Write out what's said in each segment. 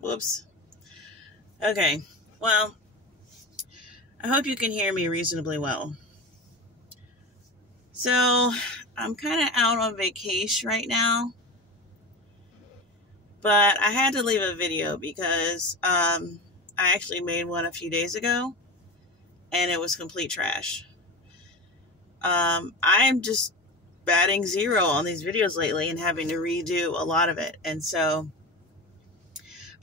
Whoops. Okay, well, I hope you can hear me reasonably well. So, I'm kind of out on vacation right now, but I had to leave a video because I actually made one a few days ago, and it was complete trash. I'm just batting zero on these videos lately and having to redo a lot of it, and so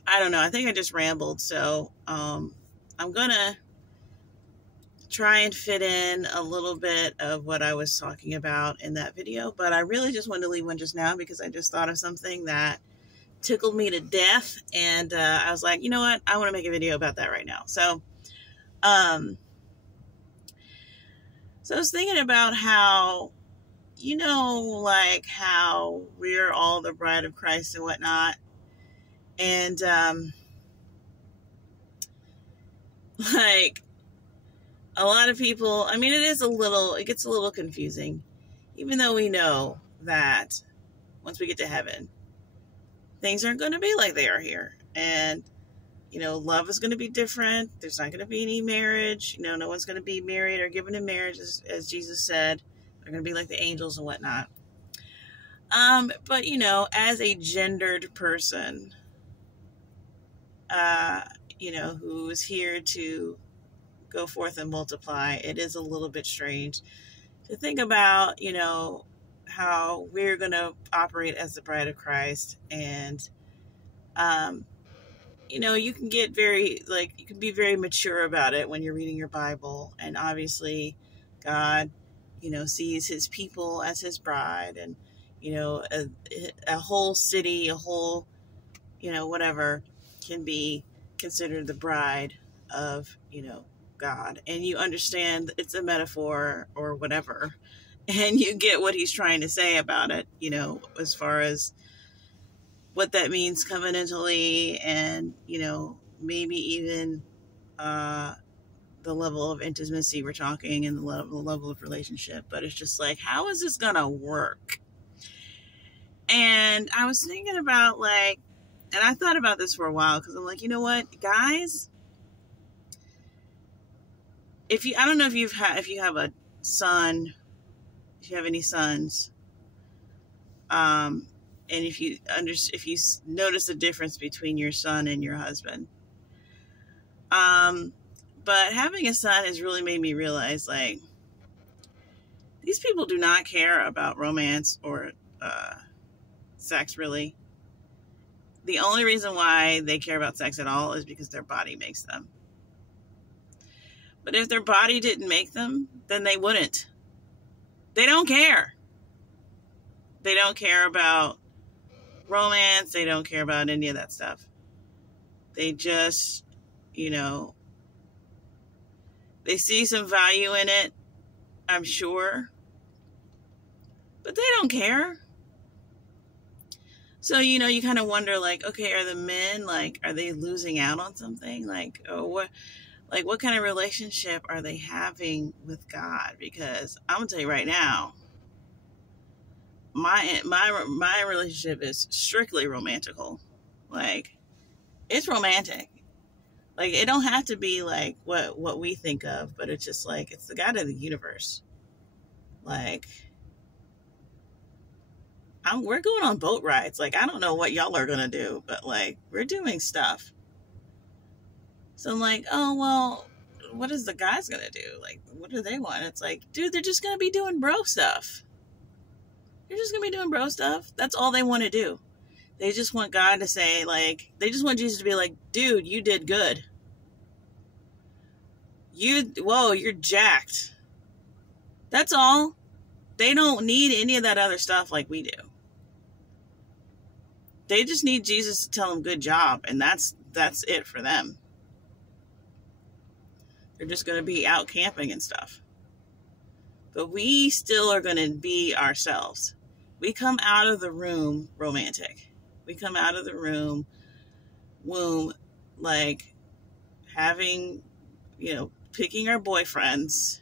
I don't know. I think I just rambled, so I'm gonna try and fit in a little bit of what I was talking about in that video, but I really just wanted to leave one just now because I just thought of something that tickled me to death, and I was like, you know what? I want to make a video about that right now. So I was thinking about how, like how we're all the bride of Christ and whatnot, and like a lot of people, I mean, it gets a little confusing, even though we know that once we get to heaven, things aren't going to be like they are here. And, love is going to be different. There's not going to be any marriage. No one's going to be married or given in marriage, as Jesus said. They're going to be like the angels and whatnot. But, as a gendered person, who is here to go forth and multiply, it is a little bit strange to think about, how we're going to operate as the bride of Christ. And, you can get you can be very mature about it when you're reading your Bible. And obviously God, sees his people as his bride, and, a whole city, a whole, whatever can be considered the bride of, God. And you understand it's a metaphor or whatever, and you get what he's trying to say about it, as far as what that means covenantally, and, maybe even the level of intimacy we're talking, and the level of relationship. But it's just like, how is this gonna work? And I was thinking about and I thought about this for a while, because I'm like, you know what, guys, I don't know if you have a son, if you have any sons, and if you notice a difference between your son and your husband, but having a son has really made me realize, these people do not care about romance or sex, really. The only reason why they care about sex at all is because their body makes them. But if their body didn't make them, then they wouldn't. They don't care. They don't care about romance. They don't care about any of that stuff. They just, they see some value in it, I'm sure, but they don't care. So, you kind of wonder, okay, are the men, are they losing out on something? What kind of relationship are they having with God? Because I'm gonna tell you right now, my relationship is strictly romantical. It's romantic. It don't have to be what we think of, but it's just it's the God of the universe. We're going on boat rides. I don't know what y'all are gonna do, but we're doing stuff. So I'm like, oh, well, what is the guys gonna do? What do they want? It's dude, they're just gonna be doing bro stuff. They're just gonna be doing bro stuff. That's all they want to do. They just want God to say, they just want Jesus to be like, dude, you did good. You're jacked. That's all. They don't need any of that other stuff like we do. They just need Jesus to tell them good job, and that's it for them. They're just going to be out camping and stuff. But we still are going to be ourselves. We come out of the room romantic. We come out of the womb, having, picking our boyfriends.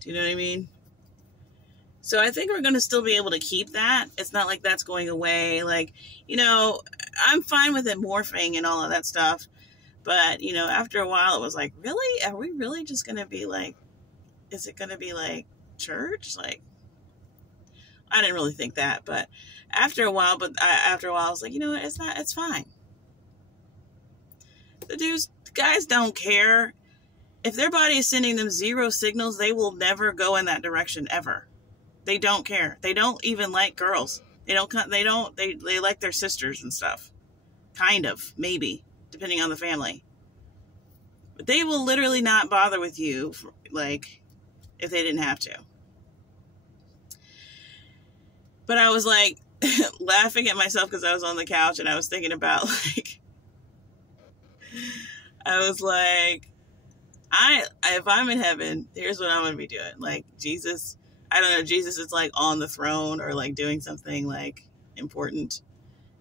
Do you know what I mean? So I think we're going to still be able to keep that. It's not like that's going away. Like, you know, I'm fine with it morphing and all of that stuff. But, you know, after a while, it was like, really? Are we really just going to be like, is it going to be like church? Like, I didn't really think that. But after a while, I was like, you know what? It's fine. The guys don't care. If their body is sending them 0 signals, they will never go in that direction ever. They don't care. They don't even like girls. They like their sisters and stuff. Kind of, maybe, depending on the family. But they will literally not bother with you, like, if they didn't have to. But I was like laughing at myself because I was on the couch and I was thinking about like, I was like, if I'm in heaven, here's what I'm going to be doing. Like, Jesus, I don't know, Jesus is like on the throne or like doing something like important.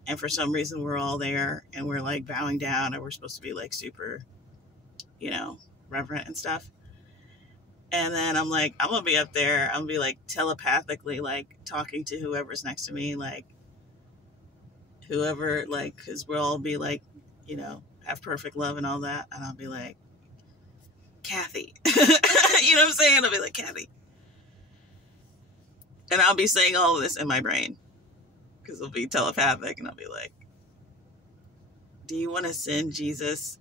And for some reason we're all there and we're like bowing down and we're supposed to be like super, you know, reverent and stuff. And then I'm like, I'm going to be up there. I'm going to be like telepathically like talking to whoever's next to me. Like whoever, like, because we'll all be like, you know, have perfect love and all that. And I'll be like, Kathy. You know what I'm saying? I'll be like, Kathy. And I'll be saying all of this in my brain because it'll be telepathic. And I'll be like, do you want to send Jesus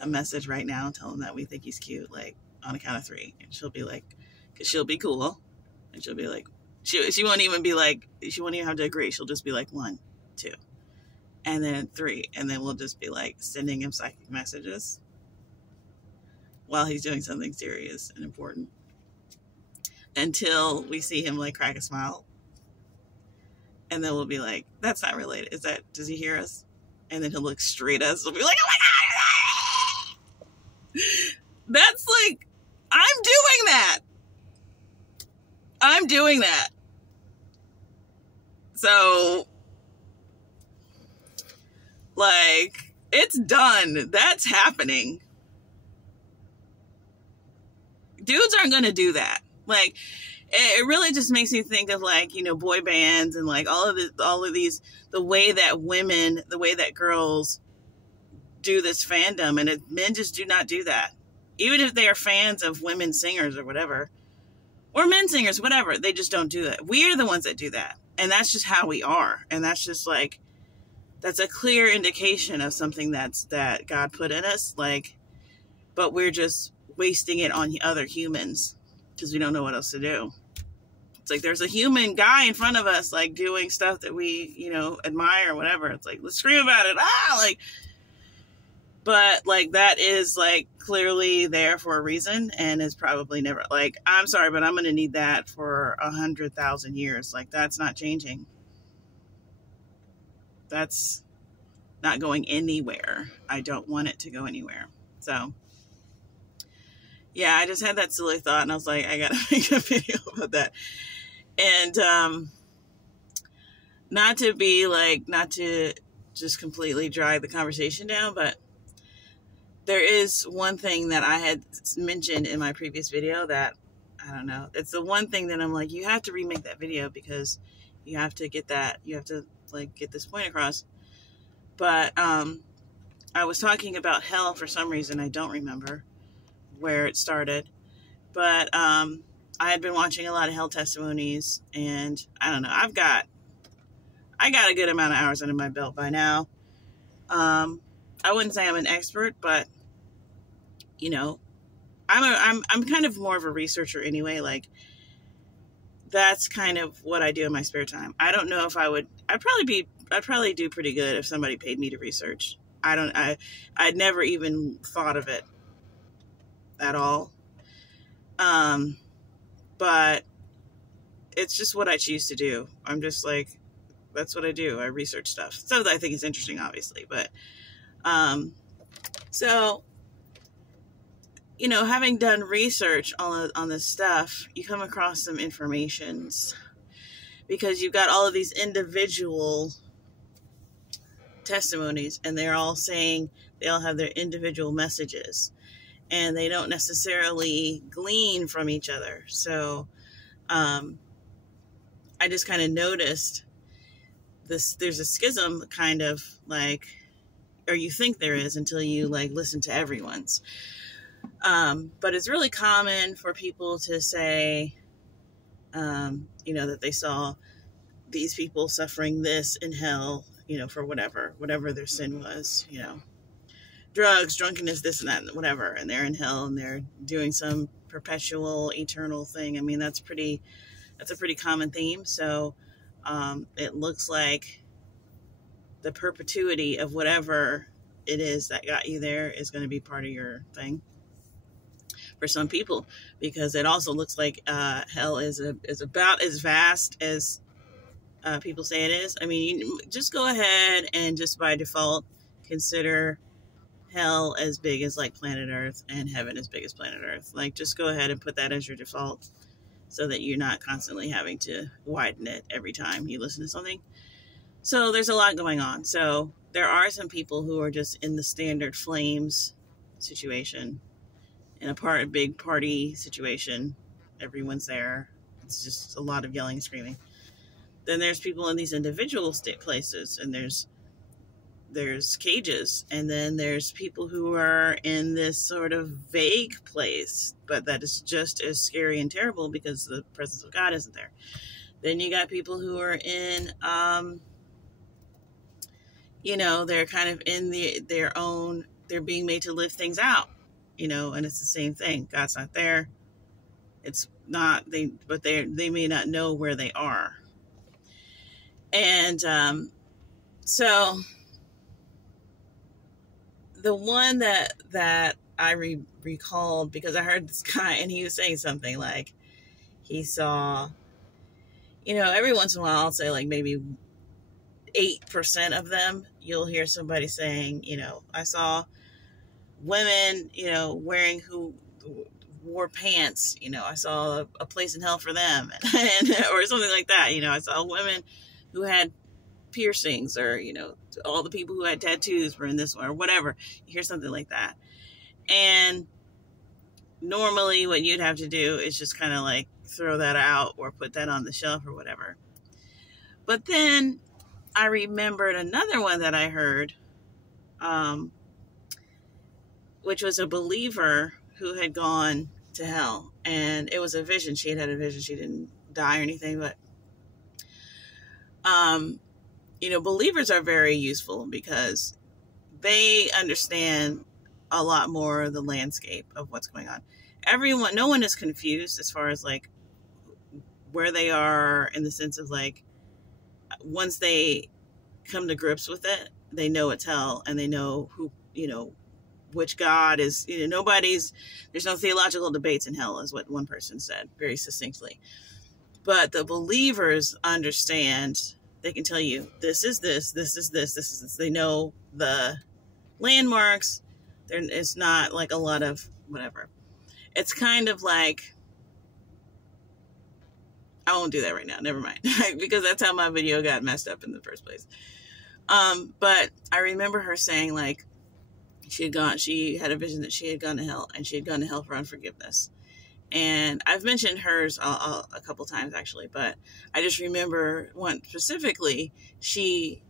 a message right now and tell him that we think he's cute? Like on a count of 3. And she'll be like, because she'll be cool. And she'll be like, she won't even be like, she won't even have to agree. She'll just be like 1, 2, and then 3. And then we'll just be like sending him psychic messages while he's doing something serious and important until we see him like crack a smile. And then we'll be like, that's not related. Does he hear us? And then he'll look straight at us. We'll be like, oh my God. That's like, I'm doing that. So, like, it's done. That's happening. Dudes aren't going to do that. Like, it really just makes me think of like, you know, boy bands and like all of these, the way that girls do this fandom, and men just do not do that. Even if they are fans of women singers or whatever, or men singers, whatever, they just don't do it. We are the ones that do that. And that's just how we are. And that's just like, that's a clear indication of something that God put in us. Like, but we're just wasting it on other humans because we don't know what else to do. It's like there's a human guy in front of us, like doing stuff that we, you know, admire or whatever. It's like, let's scream about it. Like, but like that is like clearly there for a reason and is probably never, like, I'm sorry, but I'm going to need that for 100,000 years. Like, that's not changing. That's not going anywhere. I don't want it to go anywhere. So yeah, I just had that silly thought and I was like, I gotta make a video about that. And not to just completely drag the conversation down, but there is one thing that I had mentioned in my previous video that, I don't know, it's the one thing that I'm like, you have to remake that video because you have to get like get this point across. But I was talking about hell for some reason. I don't remember where it started, but I had been watching a lot of hell testimonies, and I don't know, I got a good amount of hours under my belt by now. I wouldn't say I'm an expert, but you know, I'm kind of more of a researcher anyway. Like, that's kind of what I do in my spare time. I don't know if I'd probably do pretty good if somebody paid me to research. I'd never even thought of it at all. But it's just what I choose to do. I'm just like, that's what I do. I research stuff. So I think it's interesting, obviously, but, so, you know, having done research on this stuff, you come across some informations because you've got all of these individual testimonies, and they're all saying they all have their individual messages, and they don't necessarily glean from each other. So, I just kind of noticed this, there's a schism kind of like, or you think there is until you like listen to everyone's. But it's really common for people to say, that they saw these people suffering this in hell, for whatever their sin was, drugs, drunkenness, this and that, whatever. And they're in hell and they're doing some perpetual, eternal thing. I mean, that's a pretty common theme. So, it looks like the perpetuity of whatever it is that got you there is going to be part of your thing for some people, because it also looks like hell is about as vast as people say it is. I mean, you just go ahead and just by default consider hell as big as like planet Earth and heaven as big as planet Earth. Like, just go ahead and put that as your default so that you're not constantly having to widen it every time you listen to something. So there's a lot going on. So there are some people who are just in the standard flames situation, in a big party situation. Everyone's there. It's just a lot of yelling and screaming. Then there's people in these individual places, and there's cages, and then there's people who are in this sort of vague place, but that is just as scary and terrible because the presence of God isn't there. Then you got people who are in, they're kind of in their own, they're being made to live things out, and it's the same thing. God's not there. It's not, but they may not know where they are. And, so the one that I recalled, because I heard this guy and he was saying something like he saw, every once in a while, I'll say like maybe 8% of them, you'll hear somebody saying, I saw women, wearing who wore pants, I saw a place in hell for them, and or something like that. I saw women who had piercings, or, all the people who had tattoos were in this one, or whatever. You hear something like that. And normally what you'd have to do is just kind of like throw that out or put that on the shelf or whatever. But then I remembered another one that I heard, which was a believer who had gone to hell, and it was a vision. She had a vision. She didn't die or anything, but believers are very useful because they understand a lot more of the landscape of what's going on. No one is confused as far as like where they are, in the sense of like, once they come to grips with it, they know it's hell, and they know who, which God is, there's no theological debates in hell, is what one person said very succinctly. But the believers understand. They can tell you, this is this, this is this, this is this. They know the landmarks. It's not like a lot of whatever. It's kind of like, I won't do that right now. Never mind. Because that's how my video got messed up in the first place. But I remember her saying like, she had a vision that she had gone to hell, and she had gone to hell for unforgiveness. And I've mentioned hers a couple times actually, but I just remember one specifically. She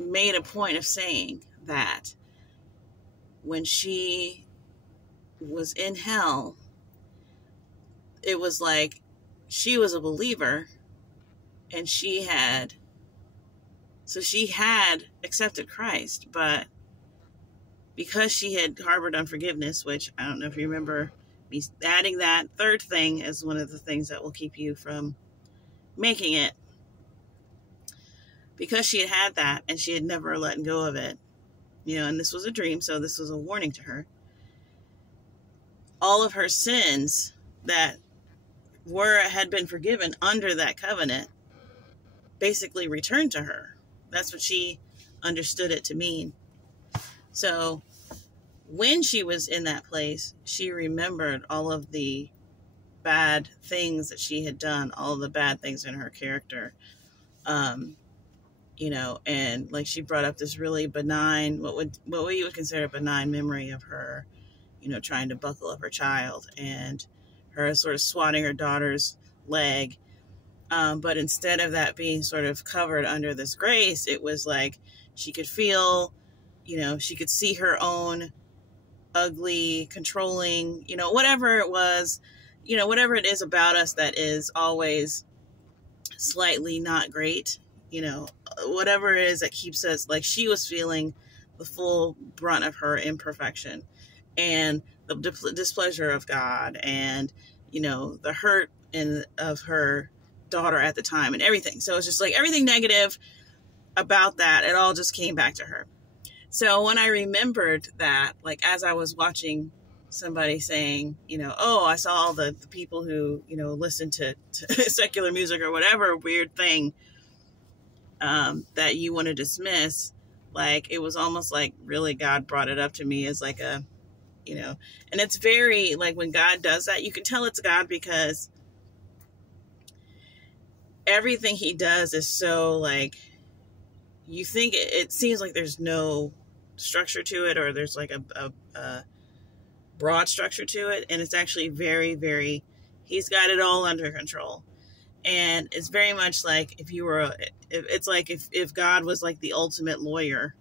made a point of saying that when she was in hell, it was like she was a believer, and she had accepted Christ, but because she had harbored unforgiveness, which I don't know if you remember me adding that third thing as one of the things that will keep you from making it. Because she had that, and she had never let go of it, and this was a dream, so this was a warning to her. All of her sins that had been forgiven under that covenant basically returned to her. That's what she understood it to mean. So when she was in that place, she remembered all of the bad things that she had done, all of the bad things in her character. And like she brought up this really benign, what you would consider a benign memory of her, trying to buckle up her child, and her sort of swatting her daughter's leg. But instead of that being sort of covered under this grace, it was like she could feel, she could see her own ugly, controlling, whatever it was, whatever it is about us that is always slightly not great, whatever it is that keeps us, like she was feeling the full brunt of her imperfection and the displeasure of God and, the hurt of her daughter at the time and everything. So it's just like everything negative about that, it all just came back to her. So when I remembered that, like as I was watching somebody saying, oh, I saw all the people who, listen to secular music or whatever weird thing that you want to dismiss, like it was almost like really God brought it up to me as like a, and it's very like when God does that, you can tell it's God because everything he does is so like, you think it seems like there's no structure to it or there's like a broad structure to it. And it's actually very, very, he's got it all under control. And it's very much like it's like if God was like the ultimate lawyer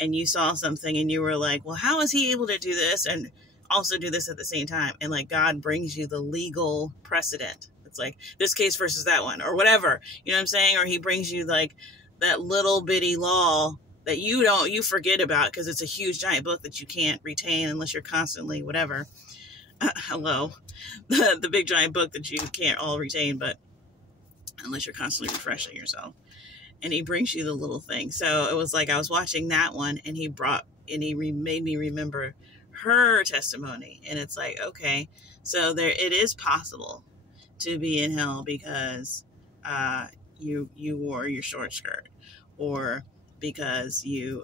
and you saw something and you were like, well, how is he able to do this and also do this at the same time? And like God brings you the legal precedent. It's like this case versus that one or whatever, you know what I'm saying? Or he brings you like that little bitty law that you forget about because it's a huge giant book that you can't retain unless you're constantly whatever. Hello, the big giant book that you can't all retain, but unless you're constantly refreshing yourself. And he brings you the little thing. So it was like I was watching that one and he made me remember her testimony. And it's like, okay, so it is possible to be in hell because you wore your short skirt or because you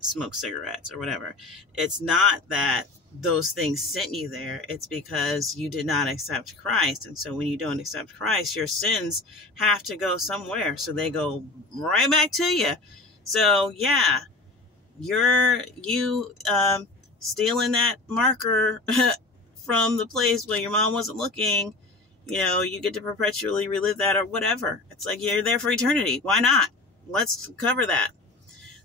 smoke cigarettes or whatever. It's not that those things sent you there. It's because you did not accept Christ. And so when you don't accept Christ, your sins have to go somewhere. So they go right back to you. So yeah, you stealing that marker from the place where your mom wasn't looking, you get to perpetually relive that or whatever. It's like you're there for eternity. Why not? Let's cover that.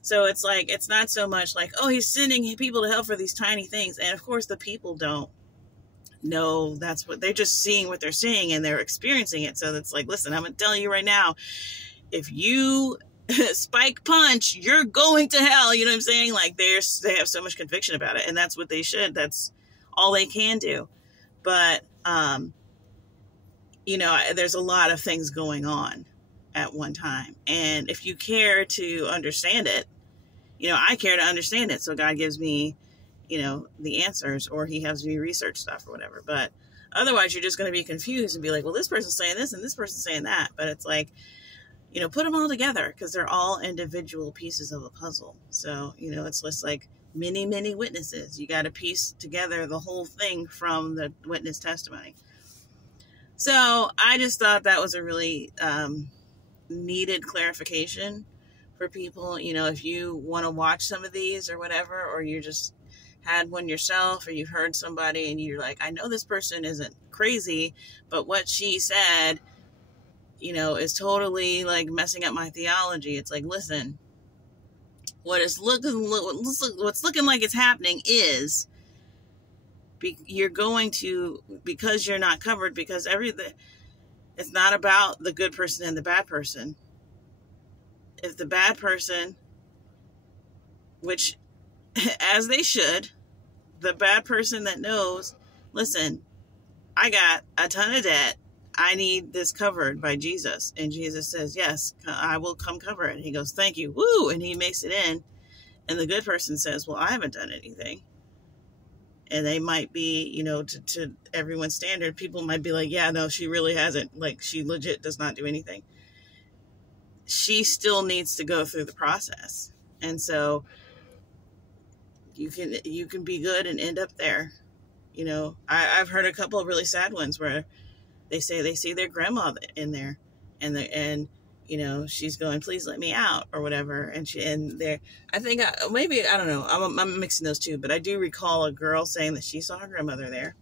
So it's like, it's not so much like, oh, he's sending people to hell for these tiny things. And of course the people don't know that's what they're just seeing what they're seeing and they're experiencing it. So it's like, listen, I'm going to tell you right now, if you spike punch, you're going to hell. You know what I'm saying? Like they have so much conviction about it and that's what they should. That's all they can do. But, there's a lot of things going on at one time. And if you care to understand it, I care to understand it. So God gives me, the answers or he has me research stuff or whatever. But otherwise you're just going to be confused and be like, well, this person's saying this and this person's saying that. But it's like, put them all together because they're all individual pieces of a puzzle. So, it's just like many, many witnesses. You got to piece together the whole thing from the witness testimony. So I just thought that was a really needed clarification for people. If you want to watch some of these or whatever, or you just had one yourself or you've heard somebody and you're like, I know this person isn't crazy, but what she said, is totally like messing up my theology. It's like, listen, what's looking like it's happening is you're going to, because you're not covered, because it's not about the good person and the bad person. If the bad person, which as they should, the bad person that knows, listen, I got a ton of debt. I need this covered by Jesus. And Jesus says, yes, I will come cover it. And he goes, thank you. Woo. And he makes it in. And the good person says, well, I haven't done anything. And they might be, to everyone's standard, people might be like, yeah, no, she really hasn't. Like, she legit does not do anything. She still needs to go through the process. And so you can be good and end up there. I've heard a couple of really sad ones where they say they see their grandma in there and she's going, please let me out or whatever. I think maybe, I don't know, I'm mixing those two, but I do recall a girl saying that she saw her grandmother there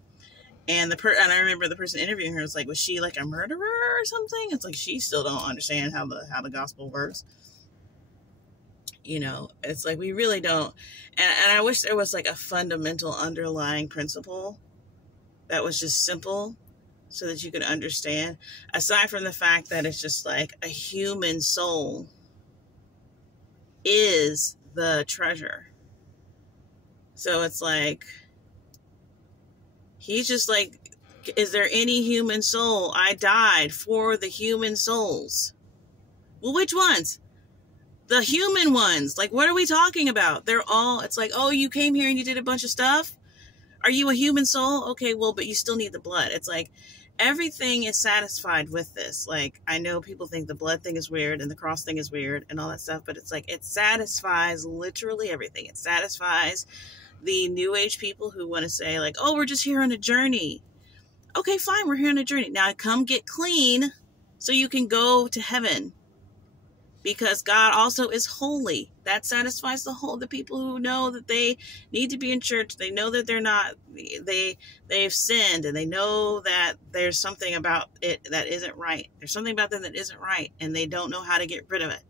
And and I remember the person interviewing her was like, was she like a murderer or something? It's like, she still don't understand how the gospel works. You know, it's like, we really don't. And I wish there was like a fundamental underlying principle that was just simple so that you could understand, aside from the fact that it's just like a human soul is the treasure. So it's like, he's just like, is there any human soul? I died for the human souls. Well, which ones? The human ones. Like, what are we talking about? They're all, it's like, oh, you came here and you did a bunch of stuff? Are you a human soul? Okay, well, but you still need the blood. It's like, everything is satisfied with this. Like, I know people think the blood thing is weird and the cross thing is weird and all that stuff, but it's like, it satisfies literally everything. It satisfies the new age people who want to say like, oh, we're just here on a journey. Okay, fine, we're here on a journey. Now come get clean so you can go to heaven. Because God also is holy. That satisfies the people who know that they need to be in church. They know that they're not, they've sinned, and they know that there's something about it that isn't right. There's something about them that isn't right, and they don't know how to get rid of it.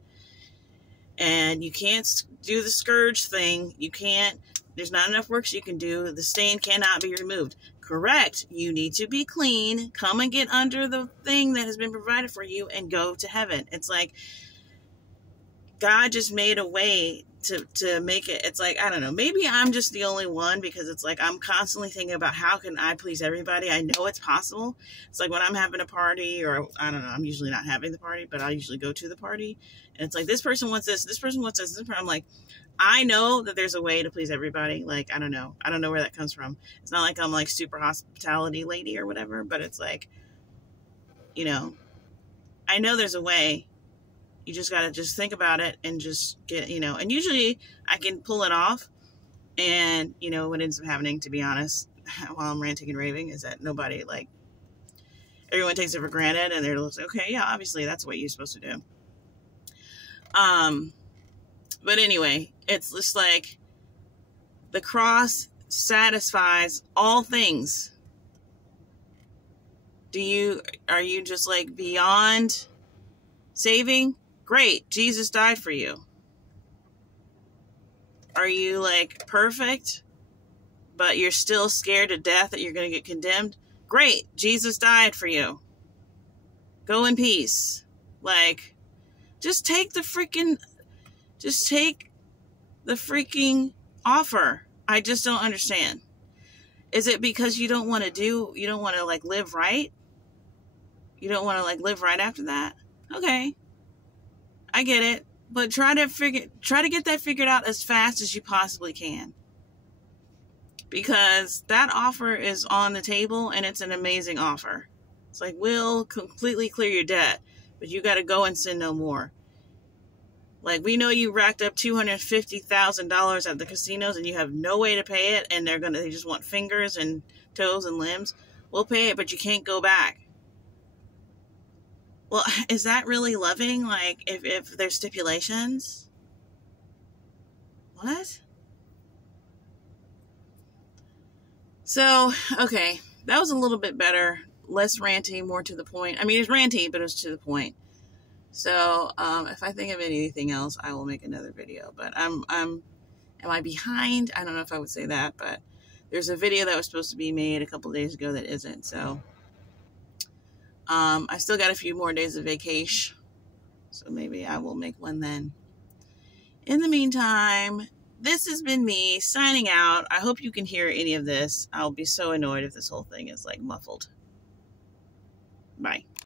And you can't do the scourge thing. You can't, there's not enough works you can do. The stain cannot be removed. Correct. You need to be clean. Come and get under the thing that has been provided for you and go to heaven. It's like, God just made a way to make it. It's like, I don't know, maybe I'm just the only one, because it's like, I'm constantly thinking about how can I please everybody. I know it's possible. It's like when I'm having a party, or I don't know, I'm usually not having the party, but I usually go to the party, and it's like, this person wants this person wants this, I'm like, I know that there's a way to please everybody. Like, I don't know where that comes from. It's not like I'm like super hospitality lady or whatever, but it's like, you know, I know there's a way. You just got to just think about it and just get, you know, and usually I can pull it off. And, you know, what ends up happening, to be honest, while I'm ranting and raving, is that nobody, like, everyone takes it for granted, and they're like, okay, yeah, obviously that's what you're supposed to do. But anyway, it's just like, the cross satisfies all things. Are you just like beyond saving? Great, Jesus died for you. Are you like perfect, but you're still scared to death that you're going to get condemned? Great, Jesus died for you. Go in peace. Like, just take the freaking offer. I just don't understand. Is it because you don't want to like live right? You don't want to like live right after that? Okay. I get it, but try to get that figured out as fast as you possibly can. Because that offer is on the table, and it's an amazing offer. It's like, we'll completely clear your debt, but you got to go and sin no more. Like, we know you racked up $250,000 at the casinos and you have no way to pay it, and they just want fingers and toes and limbs. We'll pay it, but you can't go back. Well, is that really loving? Like, if there's stipulations? What? So, okay, that was a little bit better. Less ranty, more to the point. I mean, it's ranty, but it was to the point. So, if I think of anything else, I will make another video. But am I behind? I don't know if I would say that, but there's a video that was supposed to be made a couple days ago that isn't. So, I still got a few more days of vacation, so maybe I will make one then. In the meantime, this has been me signing out. I hope you can hear any of this. I'll be so annoyed if this whole thing is like muffled. Bye.